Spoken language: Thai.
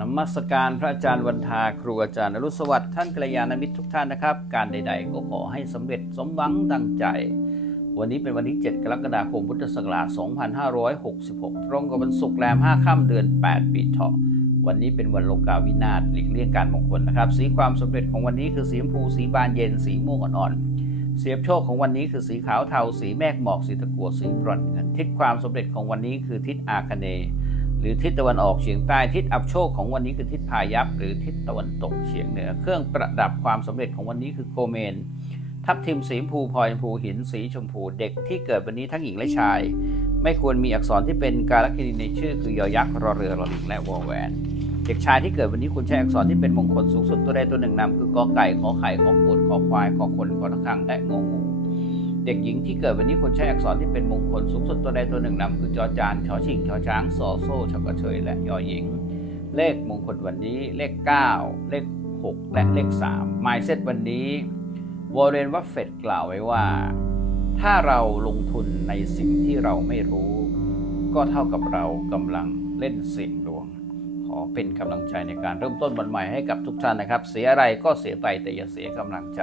นมัสการพระอาจารย์วันทาครูอาจารย์อรุสวัสดิ์ท่านกัลยาณมิตรทุกท่านนะครับ การใด ๆ ก็ขอให้สำเร็จสมหวังดังใจ วันนี้เป็นวันที่ 7 กรกฎาคมพุทธศักราช 2566 ตรงกับวันศุกร์แรม 5 ค่ำเดือน 8 ปีเถาะวันนี้เป็นวันโลกาวินาศหลีกเลี่ยงการมงคลนะครับ สีความสำเร็จของวันนี้คือสีชมพูสีบานเย็นสีม่วงอ่อนๆเสียบโชคของวันนี้คือสีขาวเทา สีแมกหมอกสีตะกั่วสีบรอนเงินทิศความสำเร็จของวันนี้คือทิศอาคเนย์ หรือทิศตะวันออกเฉียงใต้ทิศอับโชคของวันนี้คือทิศพายัพหรือทิศตะวันตกเฉียงเหนือ เครื่องประดับความสำเร็จของวันนี้คือโกเมน ทับทิมสีชมพูพลอยชมพูหินสีชมพูเด็กที่เกิดวันนี้ทั้งหญิงและชาย ไม่ควรมีอักษรที่เป็นการคดีในชื่อ คือยอยักษ์รอเรือรอลิงและวอแหวนเด็กชายที่เกิดวันนี้คุณใช้อักษรที่เป็นมงคลสูงสุดตัวใดตัวหนึ่งนำคือกอไก่ขอไข่ขอขวดขอควายขอคนขอระฆังและงองู เด็กหญิงที่เกิดวันนี้ควรใช้อักษรที่เป็นมงคลสูงสุดตัวใดตัวหนึ่งนำคือจอจานชอชิงชอช้างซอโซ่ชกระเชยและยอหญิง เลขมงคลวันนี้เลข 9 เลข 6 และเลข3 m ม s e t วันนี้วอร์เรนวัฟเฟตกล่าวไว้ว่า ถ้าเราลงทุนในสิ่งที่เราไม่รู้ ก็เท่ากับเรากำลังเล่นเสี่ยงดวง ขอเป็นกำลังใจในการเริ่มต้นวันใหม่ให้กับทุกท่านนะครับ เสียอะไรก็เสียไปแต่อย่าเสียกำลังใจ